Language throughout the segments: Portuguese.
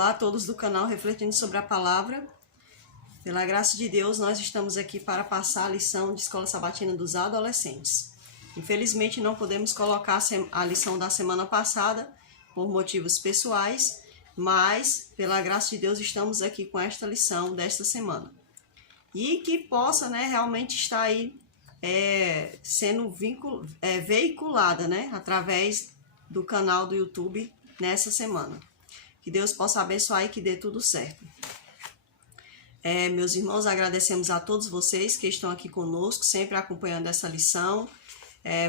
Olá a todos do canal Refletindo sobre a Palavra. Pela graça de Deus, nós estamos aqui para passar a lição de Escola Sabatina dos Adolescentes. Infelizmente, não podemos colocar a lição da semana passada por motivos pessoais, mas, pela graça de Deus, estamos aqui com esta lição desta semana. E que possa, realmente estar aí sendo veiculada, através do canal do YouTube nessa semana. Que Deus possa abençoar e que dê tudo certo. Meus irmãos, agradecemos a todos vocês que estão aqui conosco, sempre acompanhando essa lição.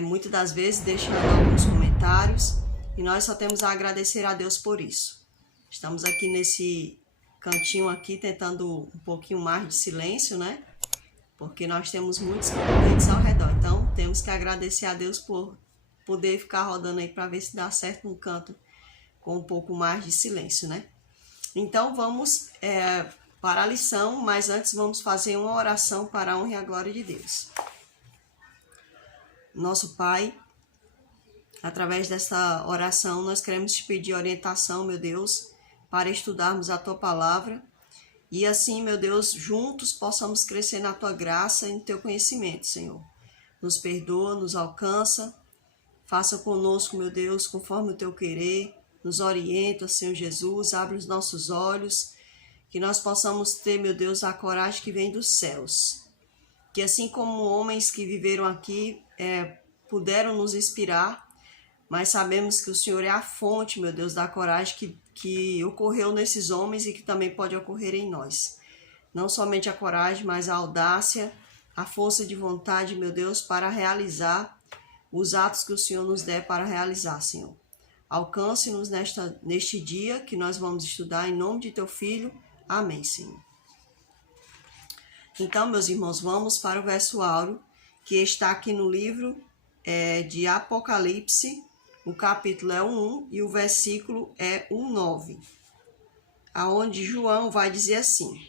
Muitas das vezes deixando alguns comentários e nós só temos a agradecer a Deus por isso. Estamos aqui nesse cantinho aqui tentando um pouquinho mais de silêncio, Porque nós temos muitos concorrentes ao redor, então temos que agradecer a Deus por poder ficar rodando aí para ver se dá certo um canto com um pouco mais de silêncio, Então vamos para a lição, mas antes vamos fazer uma oração para a honra e a glória de Deus. Nosso Pai, através dessa oração, nós queremos te pedir orientação, meu Deus, para estudarmos a Tua Palavra e assim, meu Deus, juntos possamos crescer na Tua graça e no Teu conhecimento, Senhor. Nos perdoa, nos alcança, faça conosco, meu Deus, conforme o Teu querer, nos orienta, Senhor Jesus, abre os nossos olhos, que nós possamos ter, meu Deus, a coragem que vem dos céus. Que assim como homens que viveram aqui puderam nos inspirar, mas sabemos que o Senhor é a fonte, meu Deus, da coragem que ocorreu nesses homens e que também pode ocorrer em nós. Não somente a coragem, mas a audácia, a força de vontade, meu Deus, para realizar os atos que o Senhor nos der para realizar, Senhor. Alcance-nos neste dia que nós vamos estudar em nome de Teu Filho. Amém, Senhor. Então, meus irmãos, vamos para o verso áureo, que está aqui no livro de Apocalipse, o capítulo é o 1 e o versículo é o 9, aonde João vai dizer assim: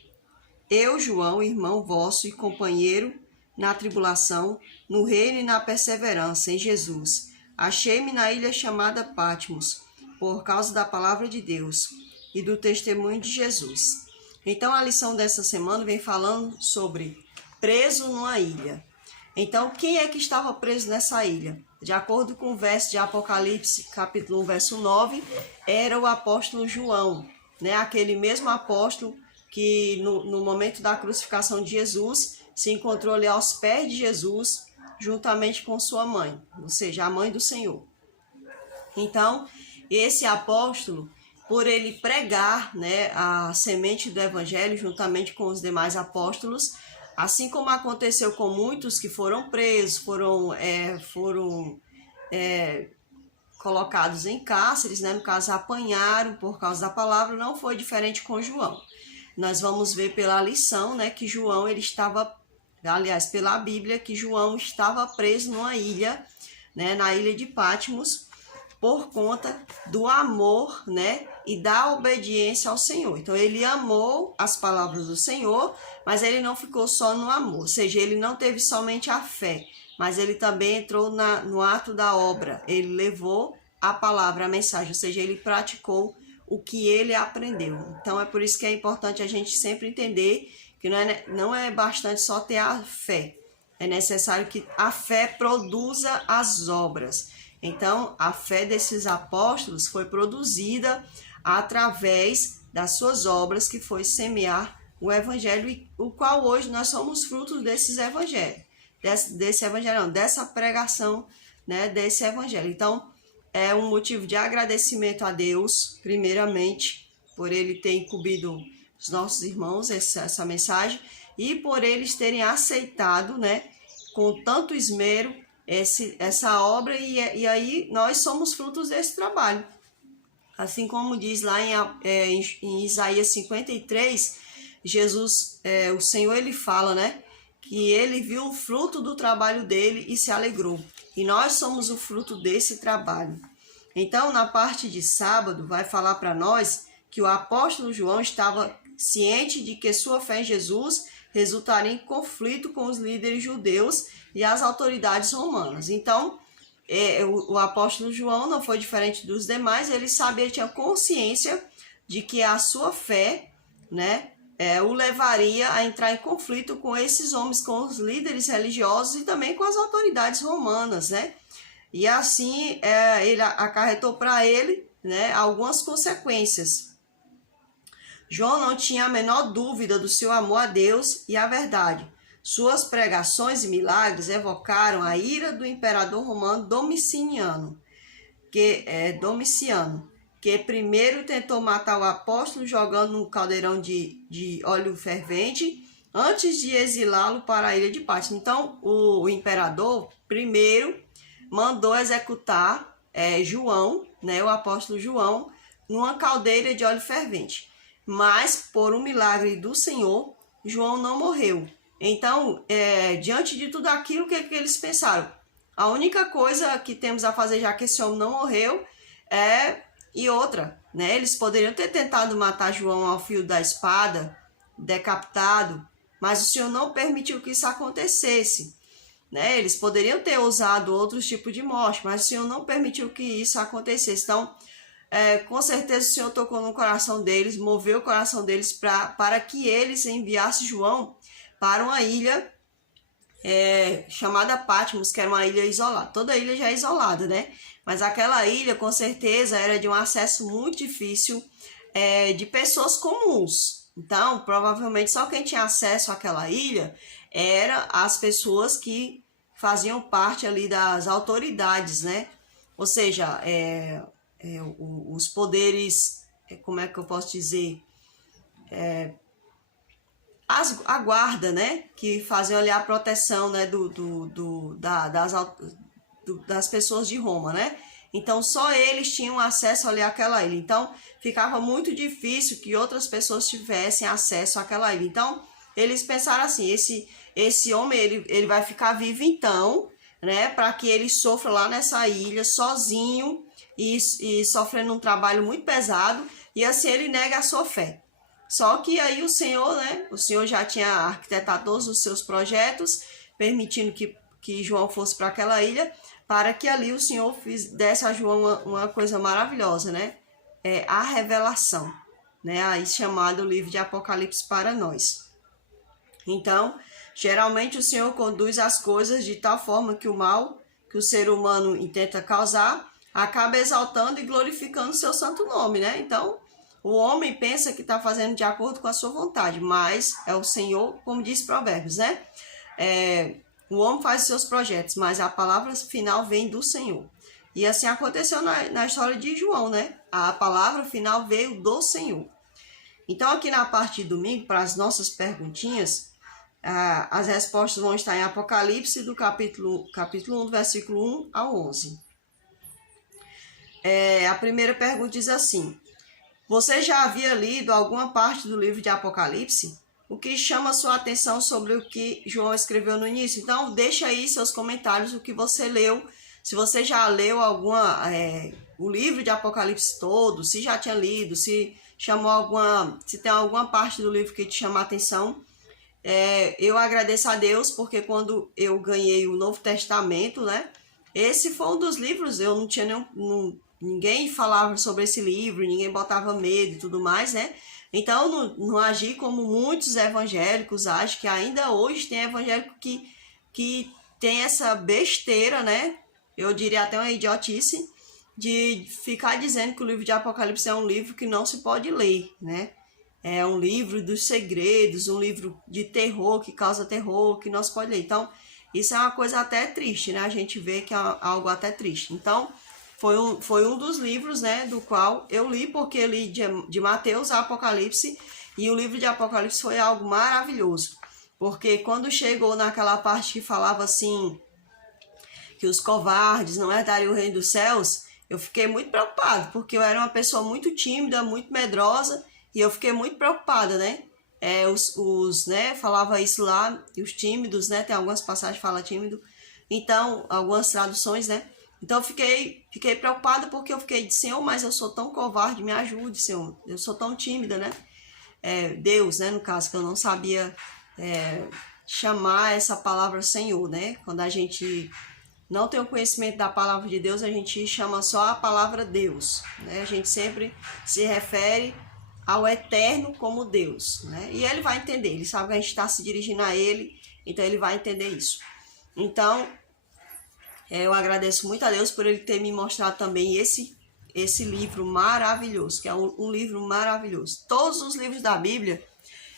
Eu, João, irmão vosso e companheiro na tribulação, no reino e na perseverança em Jesus, achei-me na ilha chamada Patmos, por causa da palavra de Deus e do testemunho de Jesus. Então, a lição dessa semana vem falando sobre preso numa ilha. Então, quem é que estava preso nessa ilha? De acordo com o verso de Apocalipse, capítulo 1, verso 9, era o apóstolo João, Aquele mesmo apóstolo que no momento da crucificação de Jesus se encontrou ali aos pés de Jesus, juntamente com sua mãe, ou seja, a mãe do Senhor. Então, esse apóstolo, por ele pregar a semente do evangelho juntamente com os demais apóstolos, assim como aconteceu com muitos que foram presos, foram colocados em cárceres, no caso apanharam por causa da palavra, não foi diferente com João. Nós vamos ver pela lição que João ele estava, aliás, pela Bíblia, que João estava preso numa ilha, na ilha de Patmos, por conta do amor, e da obediência ao Senhor. Então, ele amou as palavras do Senhor, mas ele não ficou só no amor, ou seja, ele não teve somente a fé, mas ele também entrou no ato da obra. Ele levou a palavra, a mensagem, ou seja, ele praticou o que ele aprendeu. Então, é por isso que é importante a gente sempre entender que não é bastante só ter a fé, é necessário que a fé produza as obras. Então, a fé desses apóstolos foi produzida através das suas obras, que foi semear o evangelho, o qual hoje nós somos frutos desses evangelhos, dessa pregação, desse evangelho. Então, é um motivo de agradecimento a Deus, primeiramente, por Ele ter incumbido os nossos irmãos essa mensagem e por eles terem aceitado, com tanto esmero, essa obra, e aí nós somos frutos desse trabalho. Assim como diz lá em Isaías 53, Jesus, o Senhor, ele fala, que ele viu o fruto do trabalho dele e se alegrou. E nós somos o fruto desse trabalho. Então, na parte de sábado, vai falar para nós que o apóstolo João estava ciente de que sua fé em Jesus resultaria em conflito com os líderes judeus e as autoridades romanas. Então, o apóstolo João não foi diferente dos demais, ele sabia, tinha consciência de que a sua fé, né, o levaria a entrar em conflito com esses homens, com os líderes religiosos e também com as autoridades romanas, né? E assim ele acarretou para ele, né, algumas consequências. João não tinha a menor dúvida do seu amor a Deus e à verdade. Suas pregações e milagres evocaram a ira do imperador romano Domiciano, que primeiro tentou matar o apóstolo jogando num caldeirão de óleo fervente antes de exilá-lo para a ilha de Patmos. Então, o imperador primeiro mandou executar João, né, o apóstolo João, numa caldeira de óleo fervente. Mas, por um milagre do Senhor, João não morreu. Então, diante de tudo aquilo, o que eles pensaram? A única coisa que temos a fazer, já que esse homem não morreu, e outra, né? Eles poderiam ter tentado matar João ao fio da espada, decapitado, mas o Senhor não permitiu que isso acontecesse, né? Eles poderiam ter usado outros tipos de morte, mas o Senhor não permitiu que isso acontecesse. Então, com certeza o Senhor tocou no coração deles, moveu o coração deles para que eles enviassem João para uma ilha chamada Patmos, que era uma ilha isolada. Toda ilha já é isolada, né? Mas aquela ilha, com certeza, era de um acesso muito difícil de pessoas comuns. Então, provavelmente, só quem tinha acesso àquela ilha eram as pessoas que faziam parte ali das autoridades, né? Ou seja, os poderes, como é que eu posso dizer? A guarda, né? Que faziam ali a proteção, né? Das pessoas de Roma, né? Então, só eles tinham acesso ali àquela ilha. Então, ficava muito difícil que outras pessoas tivessem acesso àquela ilha. Então, eles pensaram assim, esse homem, ele vai ficar vivo então, né? Para que ele sofra lá nessa ilha, sozinho e sofrendo um trabalho muito pesado. E assim, ele nega a sua fé. Só que aí o Senhor, né? O Senhor já tinha arquitetado todos os seus projetos, permitindo que João fosse para aquela ilha, para que ali o Senhor desse a João uma coisa maravilhosa, né? A revelação, né? Aí chamado o livro de Apocalipse para nós. Então, geralmente o Senhor conduz as coisas de tal forma que o mal que o ser humano intenta causar acaba exaltando e glorificando o seu santo nome, né? Então, o homem pensa que está fazendo de acordo com a sua vontade, mas é o Senhor, como diz Provérbios, né? O homem faz os seus projetos, mas a palavra final vem do Senhor. E assim aconteceu na história de João, né? A palavra final veio do Senhor. Então, aqui na parte de domingo, para as nossas perguntinhas, as respostas vão estar em Apocalipse, do capítulo 1, do versículo 1 ao 11. A primeira pergunta diz assim: você já havia lido alguma parte do livro de Apocalipse? O que chama sua atenção sobre o que João escreveu no início? Então, deixa aí seus comentários, o que você leu. Se você já leu o livro de Apocalipse todo, se já tinha lido, se tem alguma parte do livro que te chama a atenção. Eu agradeço a Deus, porque quando eu ganhei o Novo Testamento, né? Esse foi um dos livros, eu não tinha ninguém falava sobre esse livro, ninguém botava medo e tudo mais, né? Então, não agi como muitos evangélicos agem, que ainda hoje tem evangélico que tem essa besteira, né? Eu diria até uma idiotice, de ficar dizendo que o livro de Apocalipse é um livro que não se pode ler, né? É um livro dos segredos, um livro de terror, que causa terror, que não se pode ler. Então, isso é uma coisa até triste, né? A gente vê que é algo até triste. Então, foi um dos livros, né, do qual eu li, porque eu li de Mateus a Apocalipse, e o livro de Apocalipse foi algo maravilhoso, porque quando chegou naquela parte que falava assim, que os covardes não herdariam o reino dos céus, eu fiquei muito preocupado, porque eu era uma pessoa muito tímida, muito medrosa, e eu fiquei muito preocupada, né? Né, falava isso lá, e os tímidos, né, tem algumas passagens que falam tímido, então, algumas traduções, né? Então eu fiquei preocupada, porque eu fiquei de Senhor, mas eu sou tão covarde, me ajude, Senhor. Eu sou tão tímida, né? Deus, né? No caso, que eu não sabia chamar essa palavra Senhor, né? Quando a gente não tem o conhecimento da palavra de Deus, a gente chama só a palavra Deus, né? A gente sempre se refere ao Eterno como Deus, né? E ele vai entender, ele sabe que a gente está se dirigindo a ele, então ele vai entender isso. Então, eu agradeço muito a Deus por ele ter me mostrado também esse livro maravilhoso, que é um livro maravilhoso. Todos os livros da Bíblia,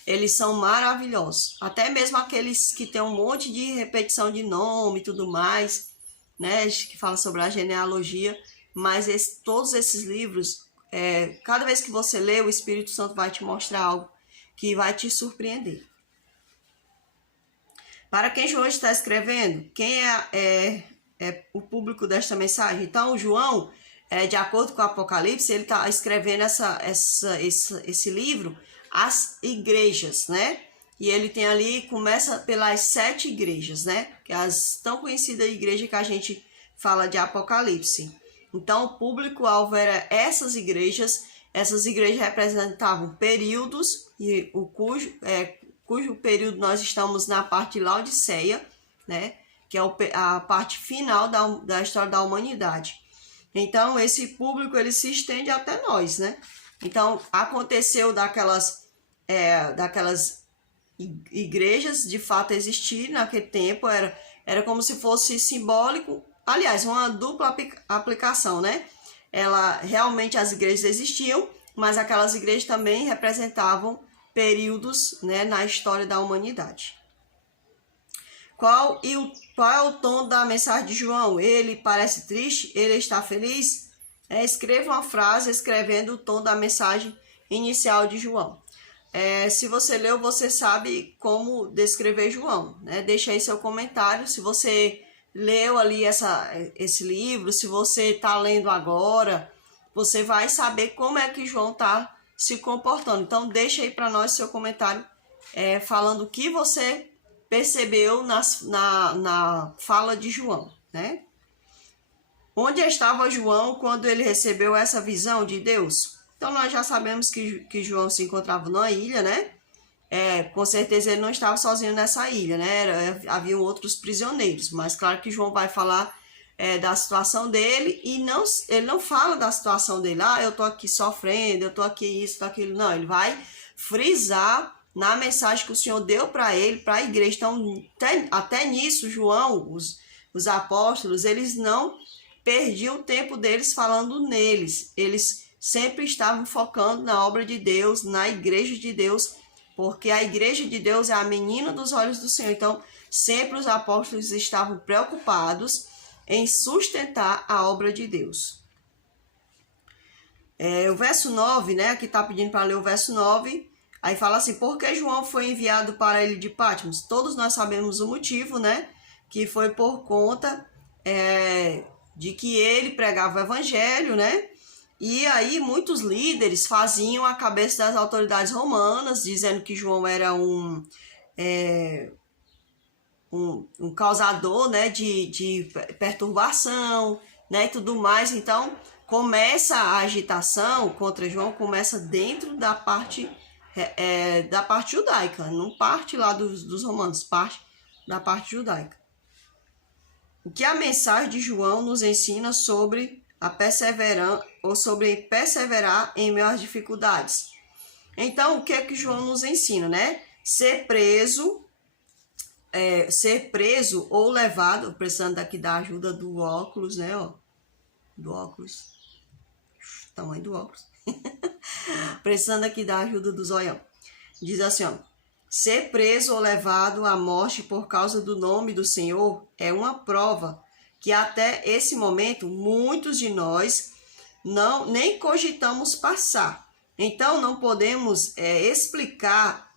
eles são maravilhosos. Até mesmo aqueles que tem um monte de repetição de nome e tudo mais, né? Que fala sobre a genealogia. Mas todos esses livros, cada vez que você lê, o Espírito Santo vai te mostrar algo que vai te surpreender. Para quem João está escrevendo, quem é o público desta mensagem? Então, João, de acordo com o Apocalipse, ele está escrevendo esse livro às igrejas, né? E ele tem ali, começa pelas 7 igrejas, né? Que é as tão conhecidas igrejas que a gente fala de Apocalipse. Então, o público-alvo era essas igrejas representavam períodos, e cujo período nós estamos na parte de Laodiceia, né? Que é a parte final da história da humanidade. Então, esse público, ele se estende até nós, né? Então, aconteceu daquelas igrejas, de fato, existir naquele tempo, era como se fosse simbólico, aliás, uma dupla aplicação, né? Realmente as igrejas existiam, mas aquelas igrejas também representavam períodos, né, na história da humanidade. Qual é o tom da mensagem de João? Ele parece triste? Ele está feliz? Escreva uma frase escrevendo o tom da mensagem inicial de João. Se você leu, você sabe como descrever João, né? Deixa aí seu comentário. Se você leu ali esse livro, se você está lendo agora, você vai saber como é que João está se comportando. Então, deixa aí para nós seu comentário falando o que você percebeu na fala de João, né? Onde estava João quando ele recebeu essa visão de Deus? Então, nós já sabemos que João se encontrava numa ilha, né? Com certeza ele não estava sozinho nessa ilha, né? Haviam outros prisioneiros, mas claro que João vai falar da situação dele e ele não fala da situação dele. Eu tô aqui sofrendo, eu tô aqui isso, tô aquilo. Não, ele vai frisar na mensagem que o Senhor deu para ele, para a igreja. Então, até nisso, João, os apóstolos, eles não perdiam o tempo deles falando neles. Eles sempre estavam focando na obra de Deus, na igreja de Deus, porque a igreja de Deus é a menina dos olhos do Senhor. Então, sempre os apóstolos estavam preocupados em sustentar a obra de Deus. O verso 9, né? Aqui está pedindo para ler o verso 9. Aí fala assim, por que João foi enviado para a ilha de Patmos? Todos nós sabemos o motivo, né? Que foi por conta de que ele pregava o evangelho, né? E aí muitos líderes faziam a cabeça das autoridades romanas, dizendo que João era um causador, né, de perturbação, né, e tudo mais. Então, começa a agitação contra João, começa dentro da parte judaica, não parte lá dos romanos, parte da parte judaica. O que a mensagem de João nos ensina sobre sobre perseverar em meio às dificuldades? Então, o que é que João nos ensina, né? Ser preso ou levado, precisando aqui da ajuda do óculos, né? Do óculos, tamanho do óculos. Precisando aqui da ajuda do zoião. Diz assim, ser preso ou levado à morte por causa do nome do Senhor é uma prova que até esse momento muitos de nós nem cogitamos passar. Então, não podemos explicar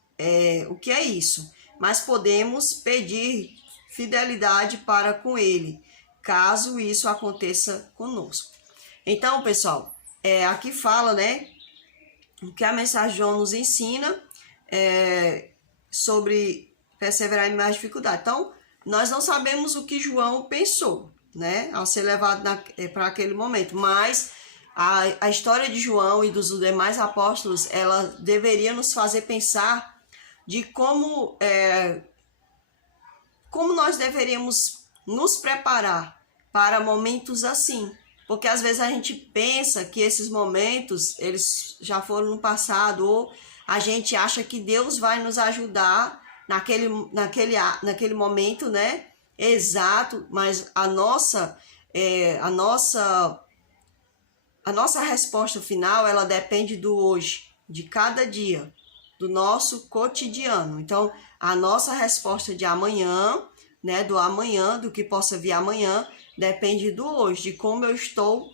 o que é isso, mas podemos pedir fidelidade para com ele, caso isso aconteça conosco. Então, pessoal, aqui fala, né, o que a mensagem de João nos ensina sobre perseverar em mais dificuldade. Então, nós não sabemos o que João pensou, né, ao ser levado para aquele momento, mas a história de João e dos demais apóstolos, ela deveria nos fazer pensar de como nós deveríamos nos preparar para momentos assim, Porque às vezes a gente pensa que esses momentos, eles já foram no passado, ou a gente acha que Deus vai nos ajudar naquele momento, né? Exato, mas a nossa resposta final, ela depende do hoje, de cada dia, do nosso cotidiano. Então, a nossa resposta de amanhã, né, do amanhã, do que possa vir amanhã, depende do hoje, de como eu estou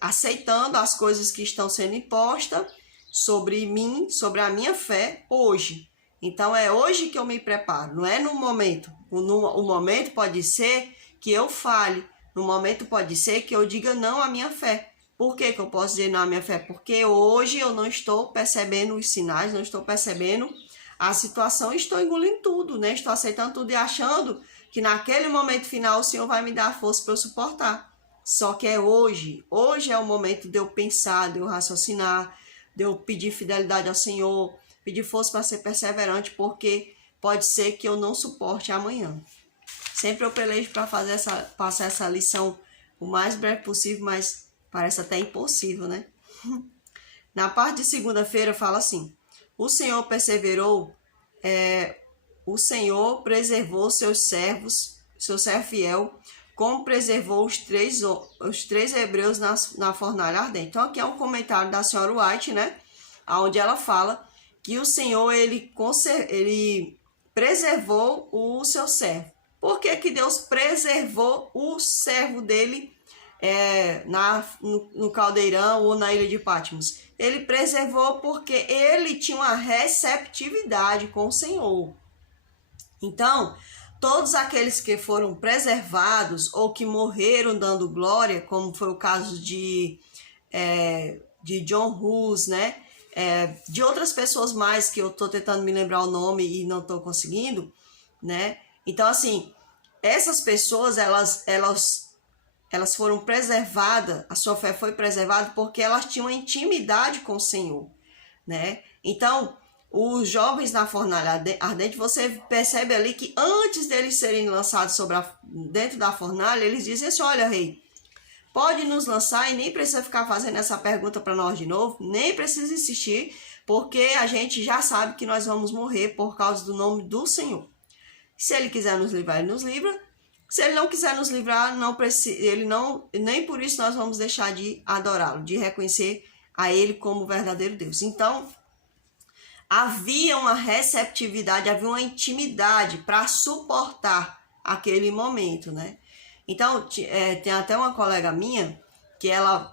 aceitando as coisas que estão sendo impostas sobre mim, sobre a minha fé hoje. Então, é hoje que eu me preparo, não é no momento. O momento pode ser que eu fale, no momento pode ser que eu diga não à minha fé. Por que eu posso dizer não à minha fé? Porque hoje eu não estou percebendo os sinais, não estou percebendo a situação, estou engolindo tudo, né? Estou aceitando tudo e achando que naquele momento final o Senhor vai me dar força para eu suportar. Só que é hoje. Hoje é o momento de eu pensar, de eu raciocinar, de eu pedir fidelidade ao Senhor, pedir força para ser perseverante, porque pode ser que eu não suporte amanhã. Sempre eu pelejo para passar essa lição o mais breve possível, mas parece até impossível, né? Na parte de segunda-feira fala assim: o Senhor perseverou, o Senhor preservou seus servos, seu servo fiel, como preservou os três hebreus na fornalha ardente. Então aqui é um comentário da senhora White, né? Onde ela fala que o Senhor, ele preservou o seu servo. Por que que Deus preservou o servo dele no caldeirão ou na ilha de Patmos? Ele preservou porque ele tinha uma receptividade com o Senhor. Então, todos aqueles que foram preservados ou que morreram dando glória, como foi o caso de John Hus, né? De outras pessoas mais que eu estou tentando me lembrar o nome e não estou conseguindo, né? Então, assim, essas pessoas, elas foram preservadas, a sua fé foi preservada porque elas tinham intimidade com o Senhor, né? Então, os jovens na fornalha ardente, você percebe ali que antes deles serem lançados dentro da fornalha, eles dizem assim: olha, rei, pode nos lançar e nem precisa ficar fazendo essa pergunta para nós de novo, nem precisa insistir, porque a gente já sabe que nós vamos morrer por causa do nome do Senhor. Se ele quiser nos livrar, ele nos livra. Se ele não quiser nos livrar, nem por isso nós vamos deixar de adorá-lo, de reconhecer a ele como verdadeiro Deus. Então, havia uma receptividade, havia uma intimidade para suportar aquele momento, né? Então, tem até uma colega minha, que ela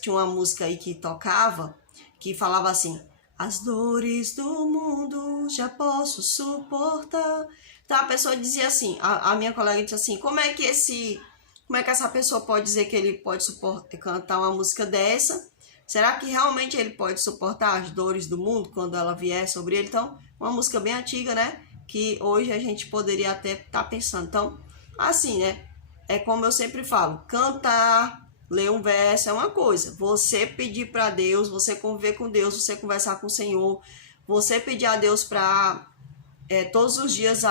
tinha uma música aí que tocava, que falava assim: as dores do mundo já posso suportar. Então, a pessoa dizia assim, a minha colega disse assim: como é que essa pessoa pode dizer que ele pode cantar uma música dessa? Será que realmente ele pode suportar as dores do mundo quando ela vier sobre ele? Então, uma música bem antiga, né? Que hoje a gente poderia até estar pensando. Então, assim, né? É como eu sempre falo, cantar, ler um verso é uma coisa. Você pedir para Deus, você conviver com Deus, você conversar com o Senhor, você pedir a Deus para todos os dias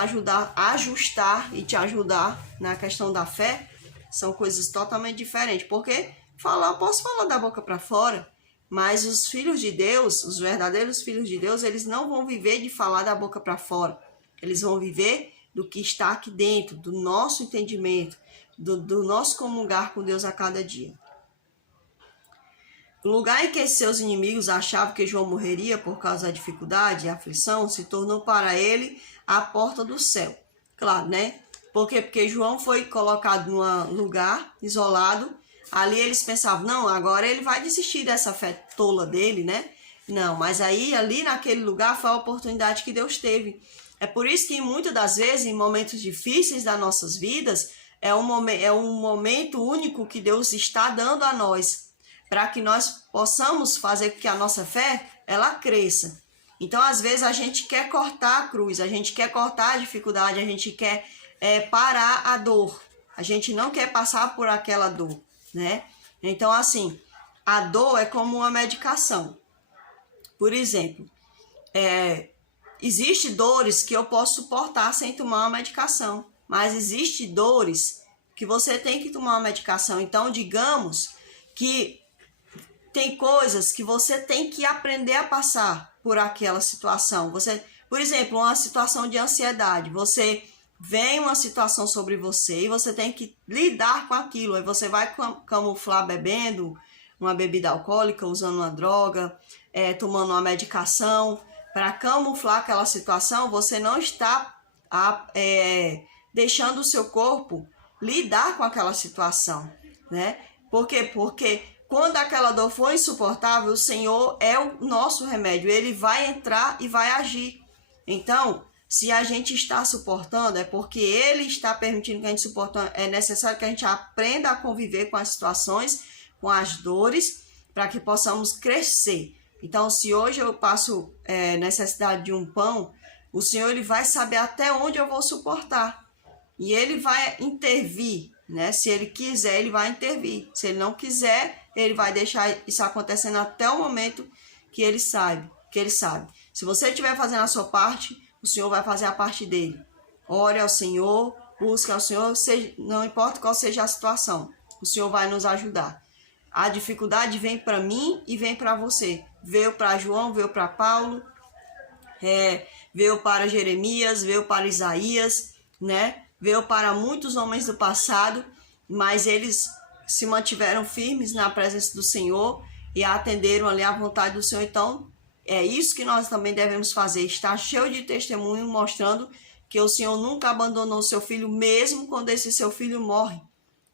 ajustar e te ajudar na questão da fé, são coisas totalmente diferentes. Porque eu posso falar da boca para fora, mas os filhos de Deus, os verdadeiros filhos de Deus, eles não vão viver de falar da boca para fora. Eles vão viver do que está aqui dentro, do nosso entendimento, do nosso comungar com Deus a cada dia. O lugar em que seus inimigos achavam que João morreria por causa da dificuldade e aflição se tornou para ele a porta do céu. Claro, né? Por quê? Porque João foi colocado num lugar isolado. Ali eles pensavam: não, agora ele vai desistir dessa fé tola dele, né? Não, mas aí ali naquele lugar foi a oportunidade que Deus teve. É por isso que muitas das vezes, em momentos difíceis das nossas vidas, é um momento único que Deus está dando a nós, para que nós possamos fazer com que a nossa fé, ela cresça. Então, às vezes, a gente quer cortar a cruz, a gente quer cortar a dificuldade, a gente quer parar a dor. A gente não quer passar por aquela dor, né? Então, assim, a dor é como uma medicação. Por exemplo, existem dores que eu posso suportar sem tomar uma medicação, mas existem dores que você tem que tomar uma medicação. Então, digamos que tem coisas que você tem que aprender a passar por aquela situação. Você, por exemplo, uma situação de ansiedade. Você vem uma situação sobre você e você tem que lidar com aquilo. Aí você vai camuflar bebendo uma bebida alcoólica, usando uma droga, tomando uma medicação. Para camuflar aquela situação, você não está deixando o seu corpo lidar com aquela situação, né? Por quê? Porque quando aquela dor for insuportável, o Senhor é o nosso remédio. Ele vai entrar e vai agir. Então, se a gente está suportando, é porque Ele está permitindo que a gente suporte. É necessário que a gente aprenda a conviver com as situações, com as dores, para que possamos crescer. Então, se hoje eu passo necessidade de um pão, o Senhor ele vai saber até onde eu vou suportar. E Ele vai intervir, né? Se Ele quiser, Ele vai intervir. Se Ele não quiser, Ele vai deixar isso acontecendo até o momento que Ele sabe. Se você estiver fazendo a sua parte, o Senhor vai fazer a parte dele. Ore ao Senhor, busque ao Senhor, não importa qual seja a situação, o Senhor vai nos ajudar. A dificuldade vem para mim e vem para você. Veio para João, veio para Paulo, veio para Jeremias, veio para Isaías, né? Veio para muitos homens do passado, mas eles se mantiveram firmes na presença do Senhor e atenderam ali à vontade do Senhor. Então, é isso que nós também devemos fazer, estar cheio de testemunho, mostrando que o Senhor nunca abandonou o seu filho, mesmo quando esse seu filho morre.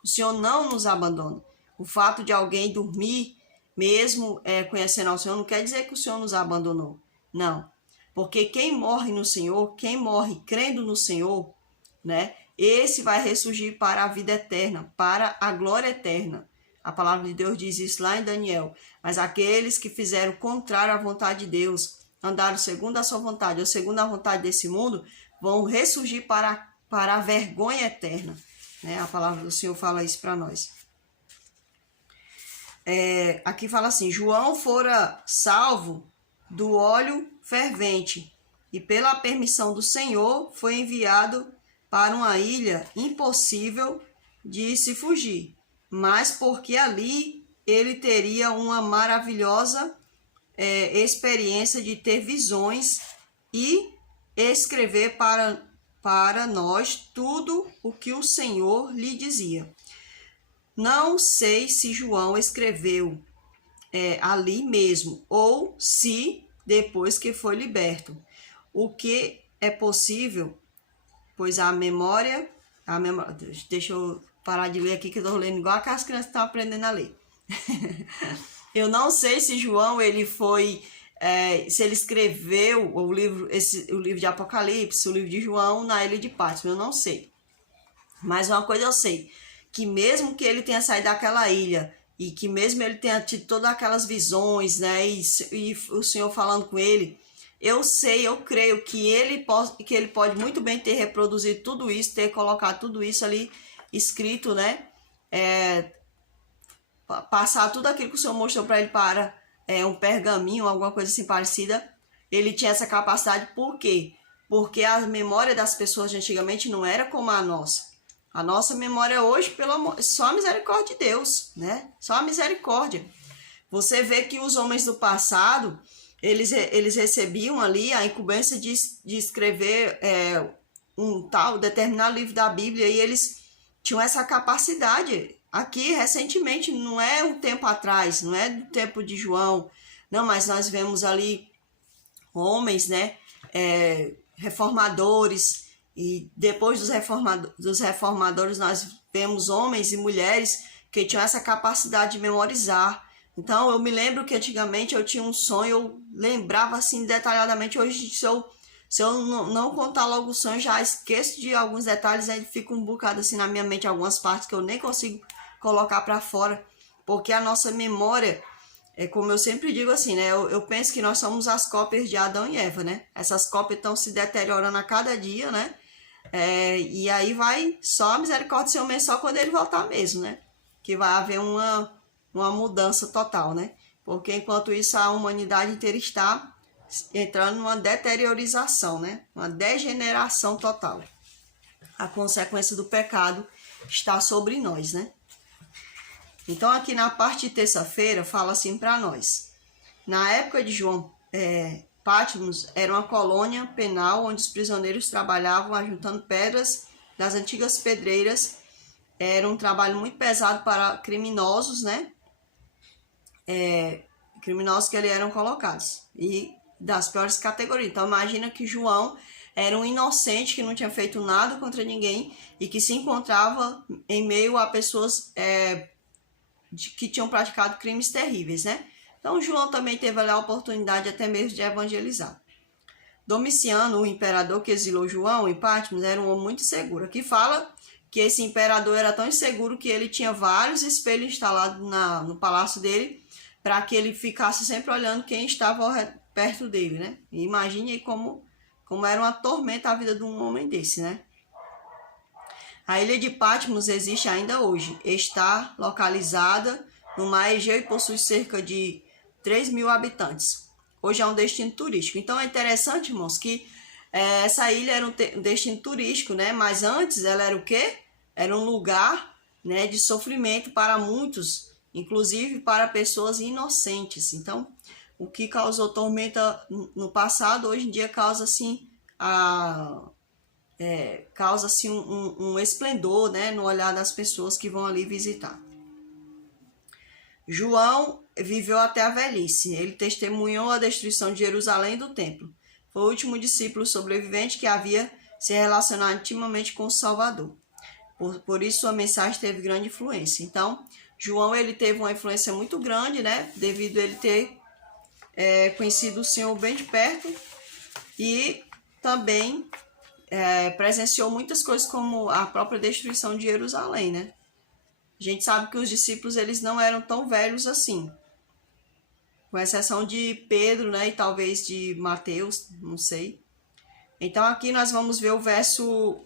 O Senhor não nos abandona. O fato de alguém dormir, mesmo conhecendo ao Senhor, não quer dizer que o Senhor nos abandonou. Não. Porque quem morre no Senhor, quem morre crendo no Senhor, né? Esse vai ressurgir para a vida eterna, para a glória eterna. A palavra de Deus diz isso lá em Daniel. Mas aqueles que fizeram contrário à vontade de Deus, andaram segundo a sua vontade ou segundo a vontade desse mundo, vão ressurgir para a vergonha eterna. Né? A palavra do Senhor fala isso para nós. Aqui fala assim, João fora salvo do óleo fervente e pela permissão do Senhor foi enviado para uma ilha impossível de se fugir, mas porque ali ele teria uma maravilhosa experiência de ter visões e escrever para nós tudo o que o Senhor lhe dizia. Não sei se João escreveu ali mesmo ou se depois que foi liberto. O que é possível, pois a memória... Deixa eu parar de ler aqui que eu estou lendo igual aquelas crianças que estão aprendendo a ler. Eu não sei se João ele foi... se ele escreveu o livro de Apocalipse, o livro de João na ilha de Patmos, eu não sei. Mas uma coisa eu sei, que mesmo que ele tenha saído daquela ilha e que mesmo ele tenha tido todas aquelas visões, né, e o Senhor falando com ele, eu creio que ele pode muito bem ter reproduzido tudo isso, ter colocado tudo isso ali escrito, né, passar tudo aquilo que o Senhor mostrou para ele para um pergaminho, alguma coisa assim parecida. Ele tinha essa capacidade, por quê? Porque a memória das pessoas de antigamente não era como a nossa. A nossa memória hoje, só a misericórdia de Deus, né? Só a misericórdia. Você vê que os homens do passado, eles recebiam ali a incumbência de escrever um tal determinado livro da Bíblia e eles tinham essa capacidade. Aqui, recentemente, não é um tempo atrás, não é do tempo de João, não, mas nós vemos ali homens, né, reformadores, e depois dos reformadores nós vemos homens e mulheres que tinham essa capacidade de memorizar. Então, eu me lembro que antigamente eu tinha um sonho, eu lembrava assim detalhadamente. Hoje, se eu não contar logo o sonho, já esqueço de alguns detalhes, aí fica um bocado assim na minha mente, algumas partes que eu nem consigo colocar para fora, porque a nossa memória, como eu sempre digo assim, né? Eu penso que nós somos as cópias de Adão e Eva, né? Essas cópias estão se deteriorando a cada dia, né? E aí vai só a misericórdia do Senhor mesmo, só quando ele voltar mesmo, né? Que vai haver uma mudança total, né? Porque enquanto isso a humanidade inteira está entrando numa deteriorização, né? Uma degeneração total. A consequência do pecado está sobre nós, né? Então, aqui na parte de terça-feira, fala assim para nós. Na época de João, Patmos era uma colônia penal onde os prisioneiros trabalhavam ajuntando pedras das antigas pedreiras. Era um trabalho muito pesado para criminosos, né? Criminosos que ali eram colocados. E das piores categorias. Então, imagina que João era um inocente que não tinha feito nada contra ninguém e que se encontrava em meio a pessoas que tinham praticado crimes terríveis, né? Então, João também teve ali a oportunidade até mesmo de evangelizar. Domiciano, o imperador que exilou João em Patmos, era um homem muito inseguro. Aqui fala que esse imperador era tão inseguro que ele tinha vários espelhos instalados no palácio dele para que ele ficasse sempre olhando quem estava perto dele, né? E imagine aí como era uma tormenta a vida de um homem desse, né? A ilha de Patmos existe ainda hoje. Está localizada no mar Egeu e possui cerca de 3.000 habitantes. Hoje é um destino turístico. Então é interessante, irmãos, que essa ilha era um destino turístico, né? Mas antes ela era o quê? Era um lugar, né, de sofrimento para muitos, inclusive para pessoas inocentes. Então, o que causou tormenta no passado, hoje em dia causa assim um esplendor, né, no olhar das pessoas que vão ali visitar. João viveu até a velhice. Ele testemunhou a destruição de Jerusalém e do templo. Foi o último discípulo sobrevivente que havia se relacionado intimamente com o Salvador. Por isso sua mensagem teve grande influência. Então, João ele teve uma influência muito grande, né, devido a ele ter conhecido o Senhor bem de perto e também presenciou muitas coisas como a própria destruição de Jerusalém, né? A gente sabe que os discípulos eles não eram tão velhos assim, com exceção de Pedro, né, e talvez de Mateus, não sei. Então aqui nós vamos ver o verso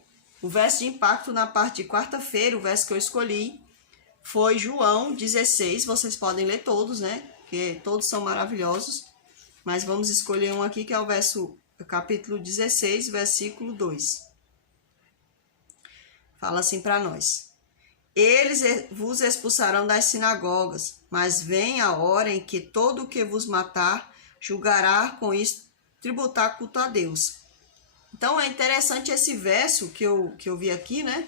de impacto na parte de quarta-feira. O verso que eu escolhi foi João 16, vocês podem ler todos, né, porque todos são maravilhosos, mas vamos escolher um aqui que é o capítulo 16, versículo 2. Fala assim para nós. Eles vos expulsarão das sinagogas, mas vem a hora em que todo o que vos matar julgará com isso tributar culto a Deus. Então é interessante esse verso que eu vi aqui, né?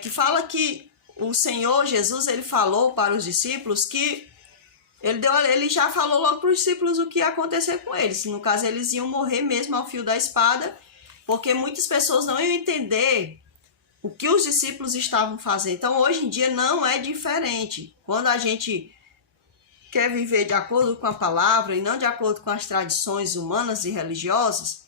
Que fala que o Senhor Jesus ele falou para os discípulos que ele já falou logo para os discípulos o que ia acontecer com eles. No caso, eles iam morrer mesmo ao fio da espada, porque muitas pessoas não iam entender o que os discípulos estavam fazendo. Então, hoje em dia não é diferente. Quando a gente quer viver de acordo com a palavra e não de acordo com as tradições humanas e religiosas,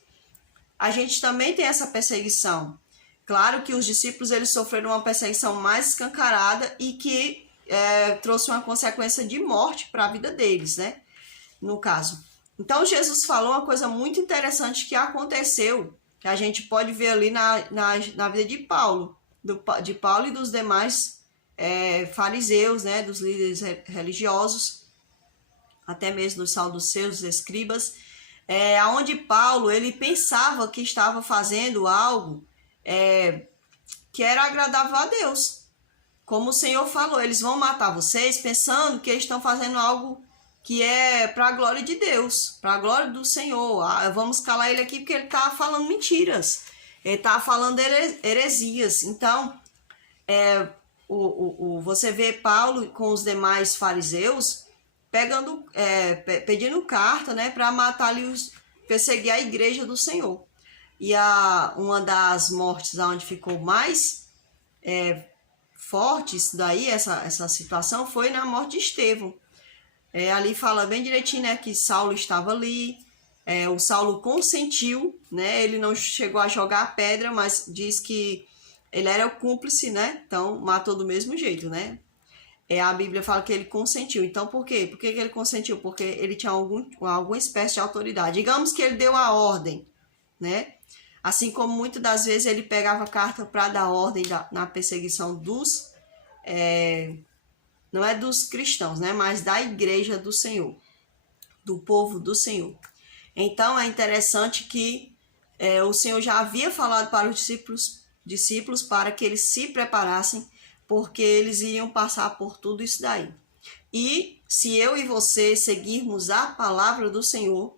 a gente também tem essa perseguição. Claro que os discípulos eles sofreram uma perseguição mais escancarada e que trouxe uma consequência de morte para a vida deles, né? No caso. Então, Jesus falou uma coisa muito interessante que aconteceu, que a gente pode ver ali na vida de Paulo, de Paulo e dos demais fariseus, né, dos líderes religiosos, até mesmo dos saduceus, dos escribas, onde Paulo ele pensava que estava fazendo algo que era agradável a Deus. Como o Senhor falou, eles vão matar vocês pensando que eles estão fazendo algo que é para a glória de Deus, para a glória do Senhor. Vamos calar ele aqui porque ele está falando mentiras, ele está falando heresias. Então, você vê Paulo com os demais fariseus pedindo carta, né, para matar ali perseguir a igreja do Senhor. E uma das mortes onde ficou mais forte isso daí, essa situação, foi na morte de Estevão. Ali fala bem direitinho, né, que Saulo estava ali, o Saulo consentiu, né, ele não chegou a jogar a pedra, mas diz que ele era o cúmplice, né, então matou do mesmo jeito, né. A Bíblia fala que ele consentiu. Então, por quê? Por que ele consentiu? Porque ele tinha alguma espécie de autoridade. Digamos que ele deu a ordem, né? Assim como muitas das vezes ele pegava carta para dar ordem na perseguição dos... não é dos cristãos, né? Mas da igreja do Senhor, do povo do Senhor. Então, é interessante que o Senhor já havia falado para os discípulos discípulos para que eles se preparassem, porque eles iriam passar por tudo isso daí. E se eu e você seguirmos a palavra do Senhor,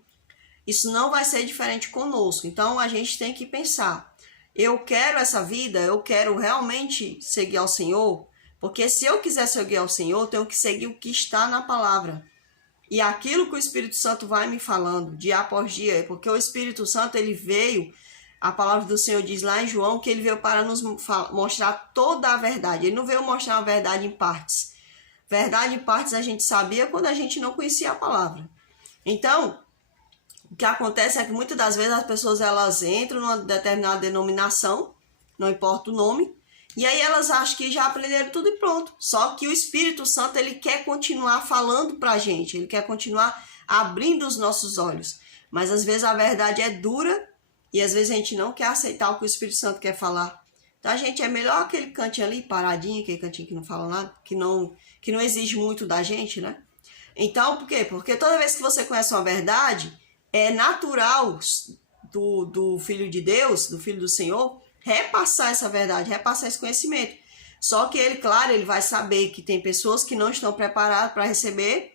isso não vai ser diferente conosco. Então a gente tem que pensar, eu quero essa vida, eu quero realmente seguir ao Senhor, porque se eu quiser seguir ao Senhor, eu tenho que seguir o que está na palavra. E aquilo que o Espírito Santo vai me falando dia após dia, porque o Espírito Santo, ele veio, a palavra do Senhor diz lá em João, que ele veio para nos mostrar toda a verdade. Ele não veio mostrar a verdade em partes. Verdade em partes a gente sabia quando a gente não conhecia a palavra. Então, o que acontece é que muitas das vezes as pessoas elas entram numa determinada denominação, não importa o nome, e aí elas acham que já aprenderam tudo e pronto. Só que o Espírito Santo, ele quer continuar falando pra gente, ele quer continuar abrindo os nossos olhos. Mas às vezes a verdade é dura e às vezes a gente não quer aceitar o que o Espírito Santo quer falar. Então a gente é melhor aquele cantinho ali, paradinho, aquele cantinho que não fala nada, que não exige muito da gente, né? Então, por quê? Porque toda vez que você conhece uma verdade, é natural do Filho de Deus, do Filho do Senhor, repassar essa verdade, repassar esse conhecimento. Só que ele, claro, ele vai saber que tem pessoas que não estão preparadas para receber,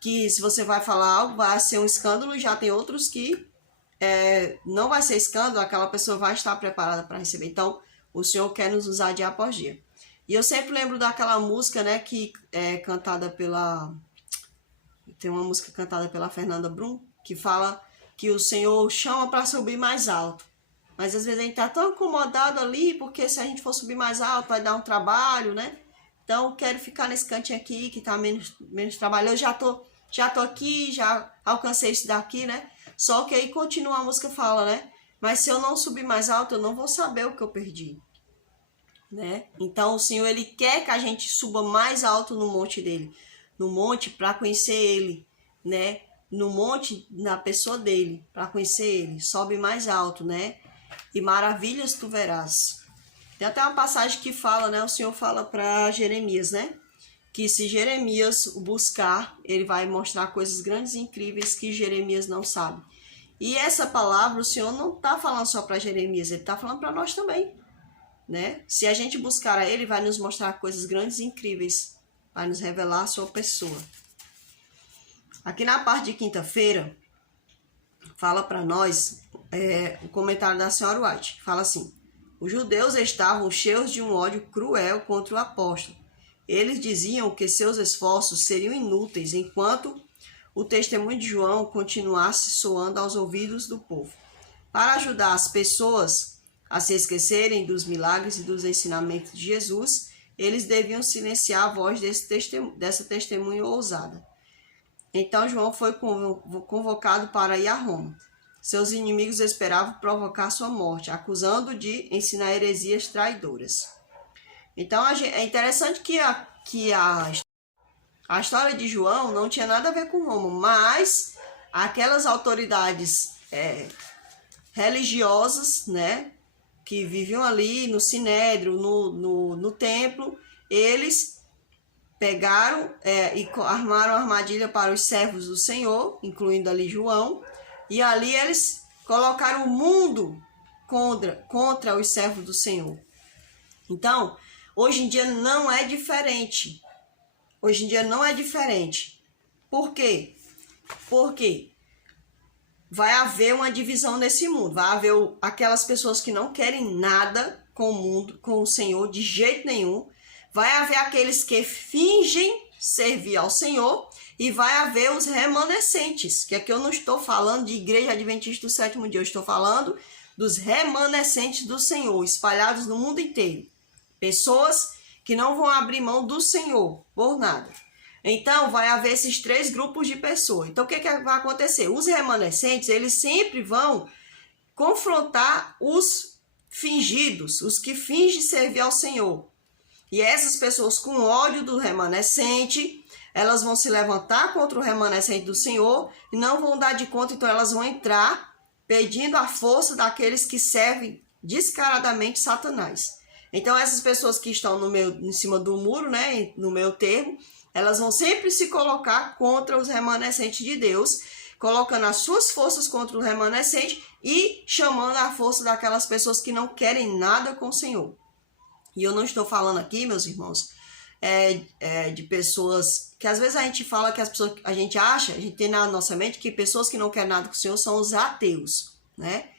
que se você vai falar algo, vai ser um escândalo, e já tem outros que não vai ser escândalo, aquela pessoa vai estar preparada para receber. Então, o Senhor quer nos usar dia após dia. E eu sempre lembro daquela música, né, que é cantada pela... Tem uma música cantada pela Fernanda Brum, que fala que o Senhor chama para subir mais alto. Mas às vezes a gente está tão acomodado ali, porque se a gente for subir mais alto vai dar um trabalho, né? Então eu quero ficar nesse cantinho aqui, que está menos trabalho. Eu já tô aqui, já alcancei isso daqui, né? Só que aí continua a música fala, né? Mas se eu não subir mais alto, eu não vou saber o que eu perdi, né? Então o Senhor, ele quer que a gente suba mais alto no monte dele. No monte para conhecer ele, né? No monte, na pessoa dele, para conhecer ele. Sobe mais alto, né? E maravilhas tu verás. Tem até uma passagem que fala, né? O Senhor fala para Jeremias, né? Que se Jeremias o buscar, ele vai mostrar coisas grandes e incríveis que Jeremias não sabe. E essa palavra, o Senhor não está falando só para Jeremias, ele está falando para nós também, né? Se a gente buscar a ele, vai nos mostrar coisas grandes e incríveis, vai nos revelar a sua pessoa. Aqui na parte de quinta-feira, fala para nós o comentário da senhora White. Fala assim: os judeus estavam cheios de um ódio cruel contra o apóstolo. Eles diziam que seus esforços seriam inúteis enquanto o testemunho de João continuasse soando aos ouvidos do povo. Para ajudar as pessoas a se esquecerem dos milagres e dos ensinamentos de Jesus, eles deviam silenciar a voz dessa testemunha ousada. Então João foi convocado para ir a Roma. Seus inimigos esperavam provocar sua morte, acusando de ensinar heresias traidoras. Então é interessante que a história de João não tinha nada a ver com Roma, mas aquelas autoridades religiosas, né, que viviam ali no Sinédrio, no templo, eles pegaram e armaram armadilha para os servos do Senhor, incluindo ali João, e ali eles colocaram o mundo contra os servos do Senhor. Então, hoje em dia não é diferente. Hoje em dia não é diferente. Por quê? Porque vai haver uma divisão nesse mundo. Vai haver aquelas pessoas que não querem nada com o mundo, com o Senhor, de jeito nenhum. Vai haver aqueles que fingem servir ao Senhor e vai haver os remanescentes, que aqui eu não estou falando de igreja adventista do sétimo dia, eu estou falando dos remanescentes do Senhor, espalhados no mundo inteiro. Pessoas que não vão abrir mão do Senhor por nada. Então, vai haver esses três grupos de pessoas. Então, o que vai acontecer? Os remanescentes, eles sempre vão confrontar os fingidos, os que fingem servir ao Senhor. E essas pessoas com ódio do remanescente, elas vão se levantar contra o remanescente do Senhor e não vão dar de conta, então elas vão entrar pedindo a força daqueles que servem descaradamente Satanás. Então essas pessoas que estão em cima do muro, né, no meu termo, elas vão sempre se colocar contra os remanescentes de Deus, colocando as suas forças contra o remanescente e chamando a força daquelas pessoas que não querem nada com o Senhor. E eu não estou falando aqui, meus irmãos, de pessoas que às vezes a gente fala que as pessoas, a gente tem na nossa mente que pessoas que não querem nada com o Senhor são os ateus, né?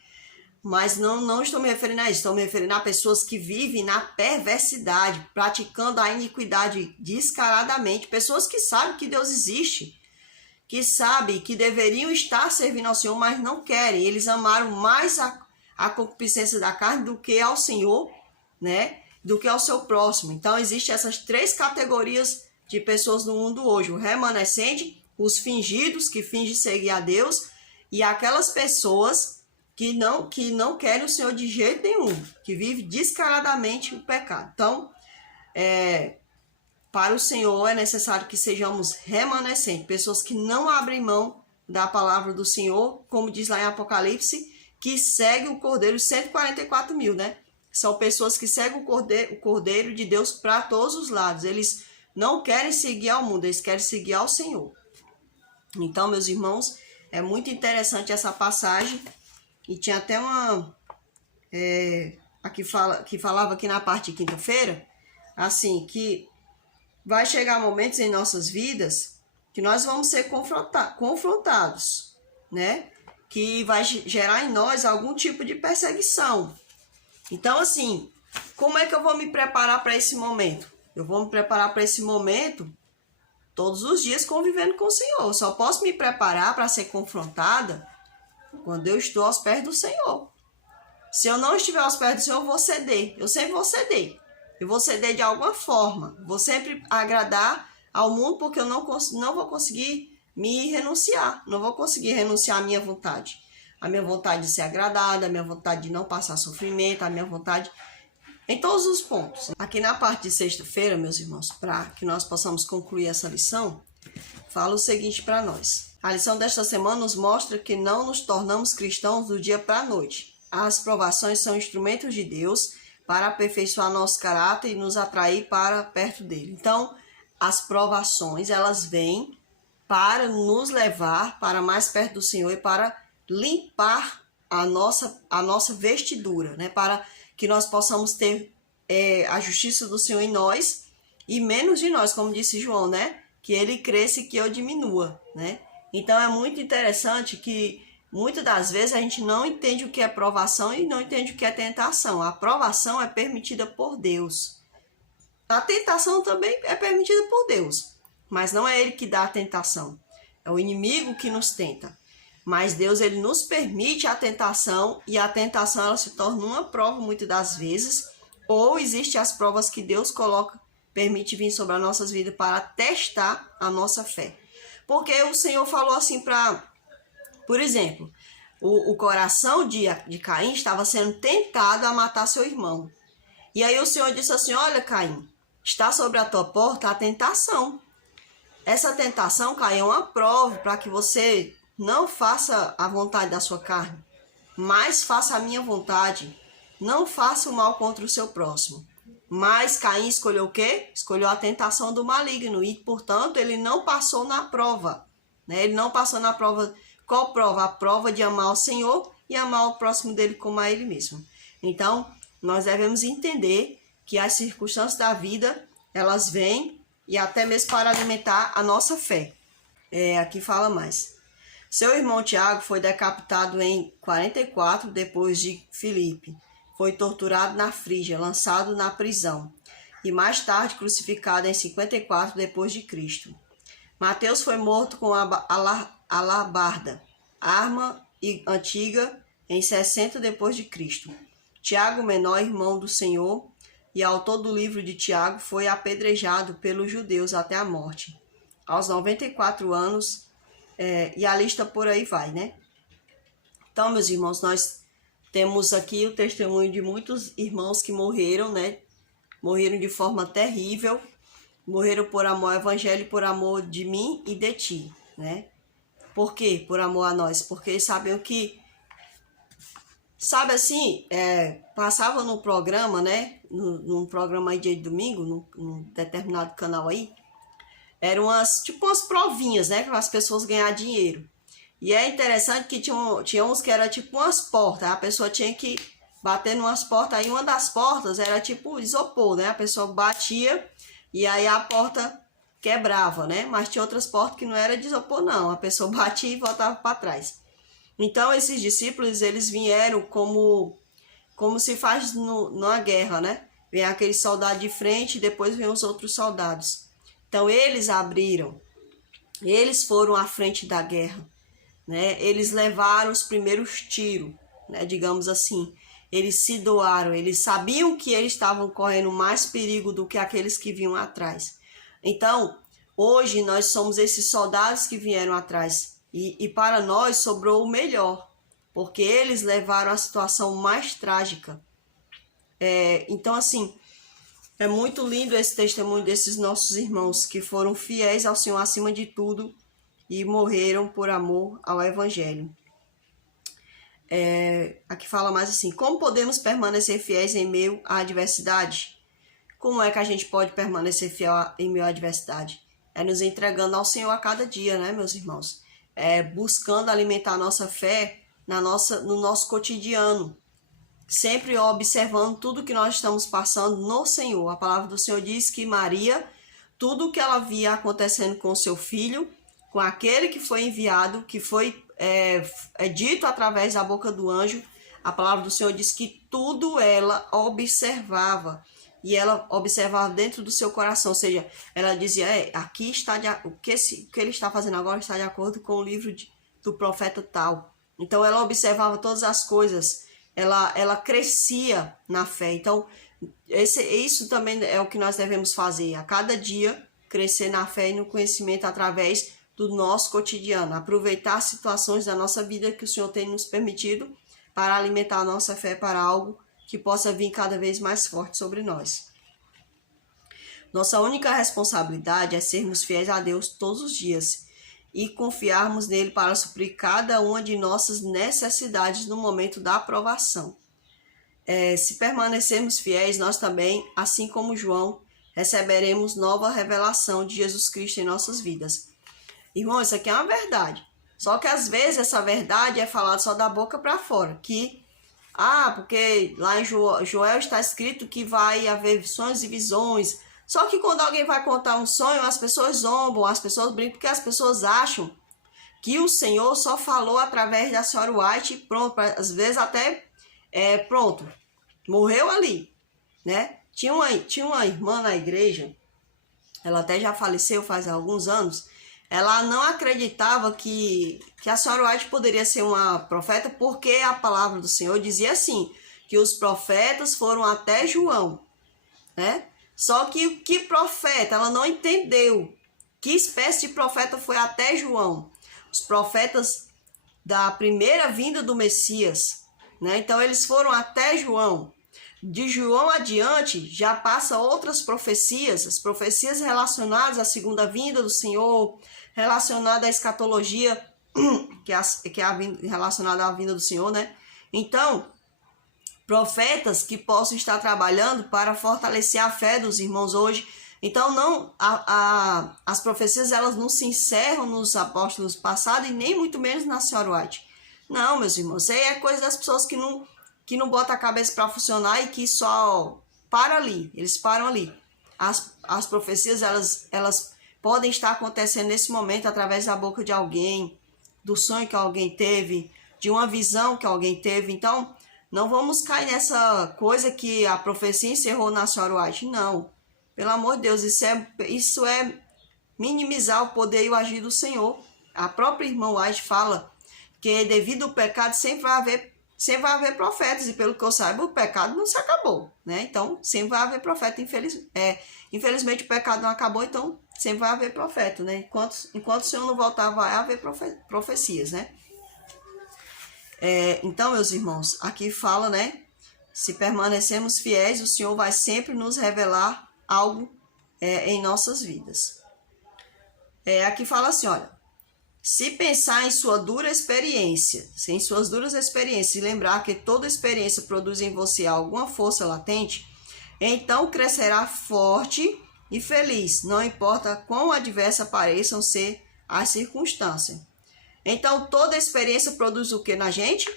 Mas não estou me referindo a isso, estou me referindo a pessoas que vivem na perversidade, praticando a iniquidade descaradamente, pessoas que sabem que Deus existe, que sabem que deveriam estar servindo ao Senhor, mas não querem. Eles amaram mais a concupiscência da carne do que ao Senhor, né? Do que ao seu próximo. Então, existem essas três categorias de pessoas no mundo hoje: o remanescente, os fingidos, que fingem seguir a Deus, e aquelas pessoas que não querem o Senhor de jeito nenhum, que vivem descaradamente o pecado. Então, para o Senhor é necessário que sejamos remanescentes, pessoas que não abrem mão da palavra do Senhor, como diz lá em Apocalipse, que segue o Cordeiro, 144 mil, né? São pessoas que seguem o Cordeiro de Deus para todos os lados. Eles não querem seguir ao mundo, eles querem seguir ao Senhor. Então, meus irmãos, é muito interessante essa passagem. E tinha até uma... que falava aqui na parte de quinta-feira, assim, que vai chegar momentos em nossas vidas que nós vamos ser confrontados, né? Que vai gerar em nós algum tipo de perseguição. Então, assim, como é que eu vou me preparar para esse momento? Eu vou me preparar para esse momento todos os dias convivendo com o Senhor. Eu só posso me preparar para ser confrontada quando eu estou aos pés do Senhor. Se eu não estiver aos pés do Senhor, eu vou ceder. Eu sempre vou ceder. Eu vou ceder de alguma forma. Vou sempre agradar ao mundo, porque eu não vou conseguir me renunciar. Não vou conseguir renunciar à minha vontade. A minha vontade de ser agradada, a minha vontade de não passar sofrimento, a minha vontade em todos os pontos. Aqui na parte de sexta-feira, meus irmãos, para que nós possamos concluir essa lição, fala o seguinte para nós. A lição desta semana nos mostra que não nos tornamos cristãos do dia para a noite. As provações são instrumentos de Deus para aperfeiçoar nosso caráter e nos atrair para perto dele. Então, as provações, elas vêm para nos levar para mais perto do Senhor e para limpar a nossa vestidura, né? Para que nós possamos ter a justiça do Senhor em nós e menos de nós, como disse João, né? Que ele cresça e que eu diminua, né? Então é muito interessante que muitas das vezes a gente não entende o que é provação e não entende o que é tentação. A provação é permitida por Deus. A tentação também é permitida por Deus, mas não é ele que dá a tentação. É o inimigo que nos tenta. Mas Deus, ele nos permite a tentação, e a tentação ela se torna uma prova muitas das vezes, ou existem as provas que Deus permite vir sobre as nossas vidas para testar a nossa fé. Porque o Senhor falou assim por exemplo, o coração de Caim estava sendo tentado a matar seu irmão. E aí o Senhor disse assim: olha, Caim, está sobre a tua porta a tentação. Essa tentação, Caim, é uma prova para que você não faça a vontade da sua carne, mas faça a minha vontade. Não faça o mal contra o seu próximo. Mas Caim escolheu o quê? Escolheu a tentação do maligno e, portanto, ele não passou na prova, né? Ele não passou na prova. Qual prova? A prova de amar o Senhor e amar o próximo dele como a ele mesmo. Então, nós devemos entender que as circunstâncias da vida, elas vêm e até mesmo para alimentar a nossa fé. Aqui fala mais. Seu irmão Tiago foi decapitado em 44 depois de Filipe. Foi torturado na Frígia, lançado na prisão, e mais tarde crucificado em 54 depois de Cristo. Mateus foi morto com alabarda, arma antiga, em 60 depois de Cristo. Tiago, menor irmão do Senhor e autor do livro de Tiago, foi apedrejado pelos judeus até a morte, aos 94 anos, e a lista por aí vai, né? Então, meus irmãos, nós temos aqui o testemunho de muitos irmãos que morreram, né? Morreram de forma terrível, morreram por amor ao evangelho, por amor de mim e de ti, né? Por quê? Por amor a nós, porque eles sabiam que, sabe assim, passava no programa, né? Num programa aí de domingo, num determinado canal aí, eram umas provinhas, né? Para as pessoas ganhar dinheiro. E é interessante que tinha uns que era tipo umas portas, a pessoa tinha que bater numas portas, aí uma das portas era tipo isopor, né? A pessoa batia e aí a porta quebrava, né? Mas tinha outras portas que não era de isopor, não. A pessoa batia e voltava para trás. Então, esses discípulos, eles vieram como se faz numa guerra, né? Vem aquele soldado de frente e depois vem os outros soldados. Então, eles abriram, eles foram à frente da guerra, né? Eles levaram os primeiros tiros, né? Digamos assim. Eles se doaram, eles sabiam que eles estavam correndo mais perigo do que aqueles que vinham atrás. Então, hoje nós somos esses soldados que vieram atrás e para nós sobrou o melhor, porque eles levaram a situação mais trágica. Então, assim, é muito lindo esse testemunho desses nossos irmãos que foram fiéis ao Senhor acima de tudo e morreram por amor ao Evangelho. Aqui fala mais assim: como podemos permanecer fiéis em meio à adversidade? Como é que a gente pode permanecer fiel em meio à adversidade? É nos entregando ao Senhor a cada dia, né, meus irmãos? Buscando alimentar a nossa fé no nosso cotidiano, sempre observando tudo que nós estamos passando no Senhor. A palavra do Senhor diz que Maria, tudo que ela via acontecendo com o seu filho, com aquele que foi enviado, que foi dito através da boca do anjo, a palavra do Senhor diz que tudo ela observava. E ela observava dentro do seu coração, ou seja, ela dizia, aqui está o que ele está fazendo agora está de acordo com o livro do profeta tal. Então ela observava todas as coisas, ela crescia na fé. Então isso também é o que nós devemos fazer, a cada dia crescer na fé e no conhecimento através do nosso cotidiano, aproveitar as situações da nossa vida que o Senhor tem nos permitido para alimentar a nossa fé para algo que possa vir cada vez mais forte sobre nós. Nossa única responsabilidade é sermos fiéis a Deus todos os dias e confiarmos nele para suprir cada uma de nossas necessidades no momento da aprovação. Se permanecermos fiéis, nós também, assim como João, receberemos nova revelação de Jesus Cristo em nossas vidas. Irmão, isso aqui é uma verdade. Só que às vezes essa verdade é falada só da boca para fora, porque lá em Joel está escrito que vai haver sonhos e visões. Só que quando alguém vai contar um sonho, as pessoas zombam, as pessoas brincam, porque as pessoas acham que o Senhor só falou através da senhora White e pronto, às vezes até pronto, morreu ali, né? Tinha uma irmã na igreja, ela até já faleceu faz alguns anos. Ela não acreditava que a senhora White poderia ser uma profeta, porque a palavra do Senhor dizia assim, que os profetas foram até João, né? Só que profeta, ela não entendeu que espécie de profeta foi até João. Os profetas da primeira vinda do Messias, né? Então eles foram até João. De João adiante já passa outras profecias, as profecias relacionadas à segunda vinda do Senhor, relacionada à escatologia, que é relacionada à vinda do Senhor, né? Então, profetas que possam estar trabalhando para fortalecer a fé dos irmãos hoje. Então, não as profecias elas não se encerram nos apóstolos passados e nem muito menos na senhora White. Não, meus irmãos, isso aí é coisa das pessoas que não botam a cabeça para funcionar e que só para ali, eles param ali. As profecias elas podem estar acontecendo nesse momento através da boca de alguém, do sonho que alguém teve, de uma visão que alguém teve. Então, não vamos cair nessa coisa que a profecia encerrou na senhora White. Não, pelo amor de Deus, isso é minimizar o poder e o agir do Senhor. A própria irmã White fala que devido ao pecado sempre vai haver profetas, e pelo que eu saiba, o pecado não se acabou, né? Então, sempre vai haver profeta. Infelizmente, o pecado não acabou, então sempre vai haver profeta, né? Enquanto o Senhor não voltar, vai haver profecias, né? Então, meus irmãos, aqui fala, né? Se permanecemos fiéis, o Senhor vai sempre nos revelar algo em nossas vidas. Aqui fala assim, olha. Se pensar em suas duras experiências e lembrar que toda experiência produz em você alguma força latente, então crescerá forte e feliz, não importa quão adversa pareçam ser as circunstâncias. Então, toda experiência produz o que na gente?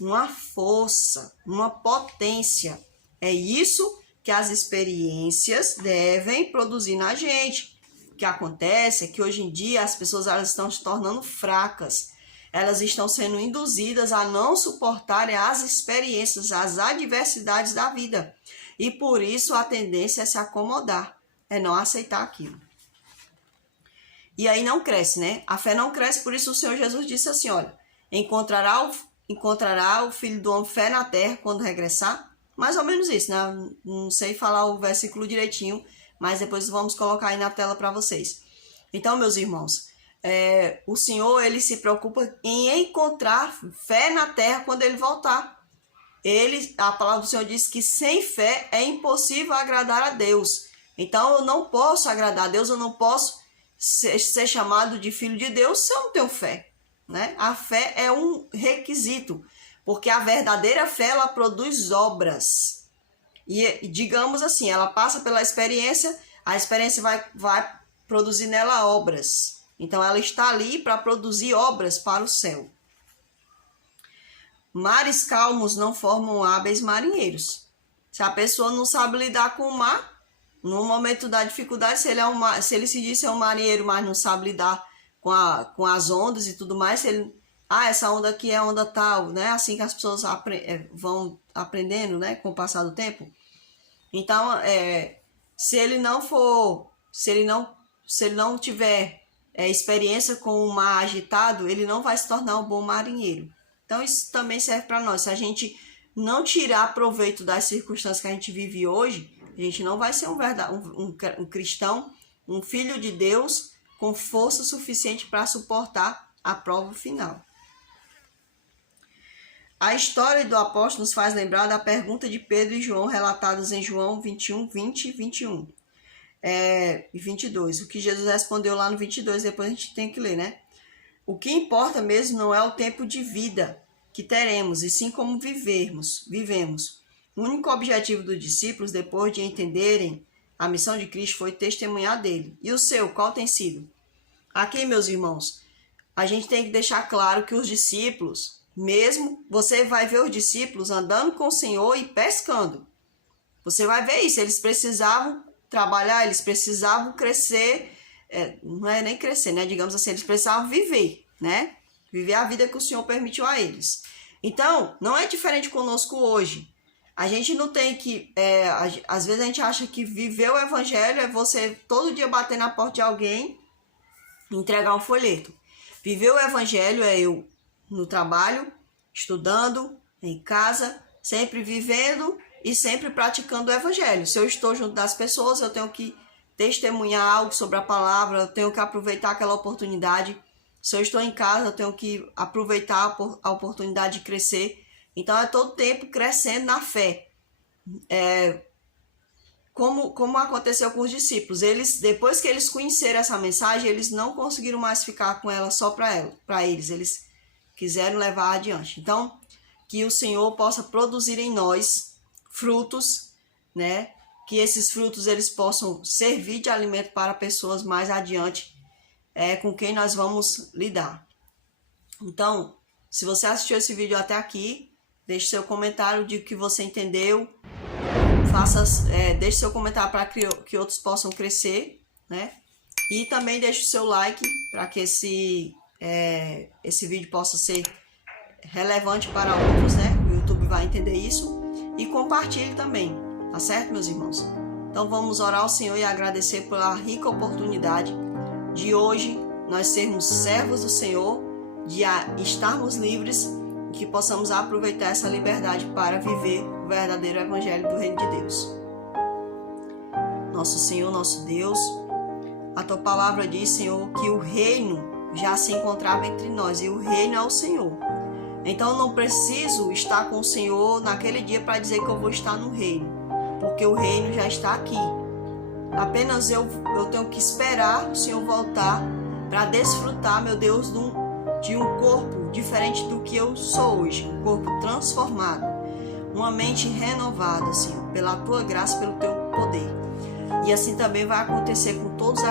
Uma força, uma potência. É isso que as experiências devem produzir na gente. O que acontece é que hoje em dia as pessoas elas estão se tornando fracas. Elas estão sendo induzidas a não suportarem as experiências, as adversidades da vida. E por isso a tendência é se acomodar, é não aceitar aquilo. E aí não cresce, né? A fé não cresce, por isso o Senhor Jesus disse assim, olha, encontrará o Filho do Homem fé na terra quando regressar? Mais ou menos isso, né? Não sei falar o versículo direitinho, mas depois vamos colocar aí na tela para vocês. Então, meus irmãos, o Senhor, ele se preocupa em encontrar fé na terra quando ele voltar. A palavra do Senhor diz que sem fé é impossível agradar a Deus. Então, eu não posso agradar a Deus, eu não posso ser chamado de filho de Deus se eu não tenho fé, né? A fé é um requisito, porque a verdadeira fé, ela produz obras. E digamos assim, ela passa pela experiência, a experiência vai produzir nela obras. Então, ela está ali para produzir obras para o céu. Mares calmos não formam hábeis marinheiros. Se a pessoa não sabe lidar com o mar, no momento da dificuldade, se ele se diz ser um marinheiro, mas não sabe lidar com as ondas e tudo mais, se ele, essa onda aqui é onda tal, né? Assim que as pessoas vão aprendendo, né? Com o passar do tempo. Então, se ele não tiver experiência com o mar agitado, ele não vai se tornar um bom marinheiro. Então, isso também serve para nós. Se a gente não tirar proveito das circunstâncias que a gente vive hoje, a gente não vai ser um cristão, um filho de Deus com força suficiente para suportar a prova final. A história do apóstolo nos faz lembrar da pergunta de Pedro e João relatadas em João 21, 20 e 21 e 22. O que Jesus respondeu lá no 22, depois a gente tem que ler, né? O que importa mesmo não é o tempo de vida que teremos, e sim como vivemos. O único objetivo dos discípulos, depois de entenderem a missão de Cristo, foi testemunhar dele. E o seu, qual tem sido? Aqui, meus irmãos, a gente tem que deixar claro que os discípulos, mesmo, você vai ver os discípulos andando com o Senhor e pescando. Você vai ver isso, eles precisavam trabalhar, eles precisavam crescer, não é nem crescer, né? Digamos assim, eles precisavam viver, né? Viver a vida que o Senhor permitiu a eles. Então, não é diferente conosco hoje. A gente não tem que... às vezes a gente acha que viver o evangelho é você todo dia bater na porta de alguém e entregar um folheto. Viver o evangelho é eu no trabalho, estudando, em casa, sempre vivendo e sempre praticando o evangelho. Se eu estou junto das pessoas, eu tenho que testemunhar algo sobre a palavra, eu tenho que aproveitar aquela oportunidade. Se eu estou em casa, eu tenho que aproveitar a oportunidade de crescer. Então, é todo tempo crescendo na fé. Como aconteceu com os discípulos. Depois que eles conheceram essa mensagem, eles não conseguiram mais ficar com ela só para eles. Eles quiseram levar adiante. Então, que o Senhor possa produzir em nós frutos, né? Que esses frutos eles possam servir de alimento para pessoas mais adiante, com quem nós vamos lidar. Então, se você assistiu esse vídeo até aqui, deixe seu comentário de que você entendeu. Deixe seu comentário para que outros possam crescer, né? E também deixe o seu like para que esse vídeo possa ser relevante para outros, né? O YouTube vai entender isso. E compartilhe também, tá certo, meus irmãos? Então vamos orar ao Senhor e agradecer pela rica oportunidade de hoje nós sermos servos do Senhor, de estarmos livres e que possamos aproveitar essa liberdade para viver o verdadeiro evangelho do Reino de Deus. Nosso Senhor, nosso Deus, a Tua palavra diz, Senhor, que o reino já se encontrava entre nós e o reino é o Senhor. Então eu não preciso estar com o Senhor naquele dia para dizer que eu vou estar no reino, porque o reino já está aqui. Apenas eu tenho que esperar o Senhor voltar para desfrutar, meu Deus, de um corpo diferente do que eu sou hoje, um corpo transformado, uma mente renovada, Senhor, pela Tua graça, pelo Teu poder. E assim também vai acontecer com todos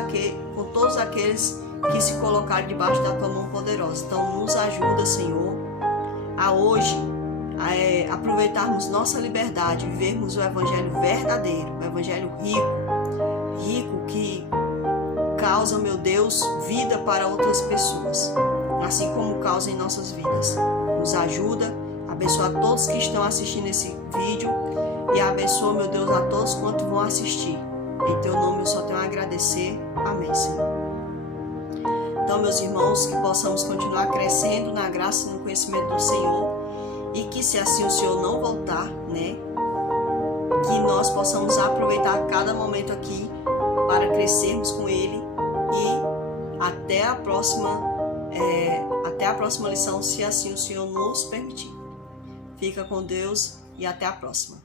aqueles que se colocaram debaixo da tua mão poderosa. Então nos ajuda, Senhor, a hoje aproveitarmos nossa liberdade, vivermos o evangelho verdadeiro, o evangelho rico que causa, meu Deus, vida para outras pessoas, assim como causa em nossas vidas. Nos ajuda, abençoa todos que estão assistindo esse vídeo e abençoa, meu Deus, a todos quantos vão assistir. Em teu nome eu só tenho a agradecer. Amém, Senhor. Então, meus irmãos, que possamos continuar crescendo na graça e no conhecimento do Senhor, e que, se assim o Senhor não voltar, né, que nós possamos aproveitar cada momento aqui para crescermos com Ele, e até a próxima lição, se assim o Senhor nos permitir. Fica com Deus e até a próxima.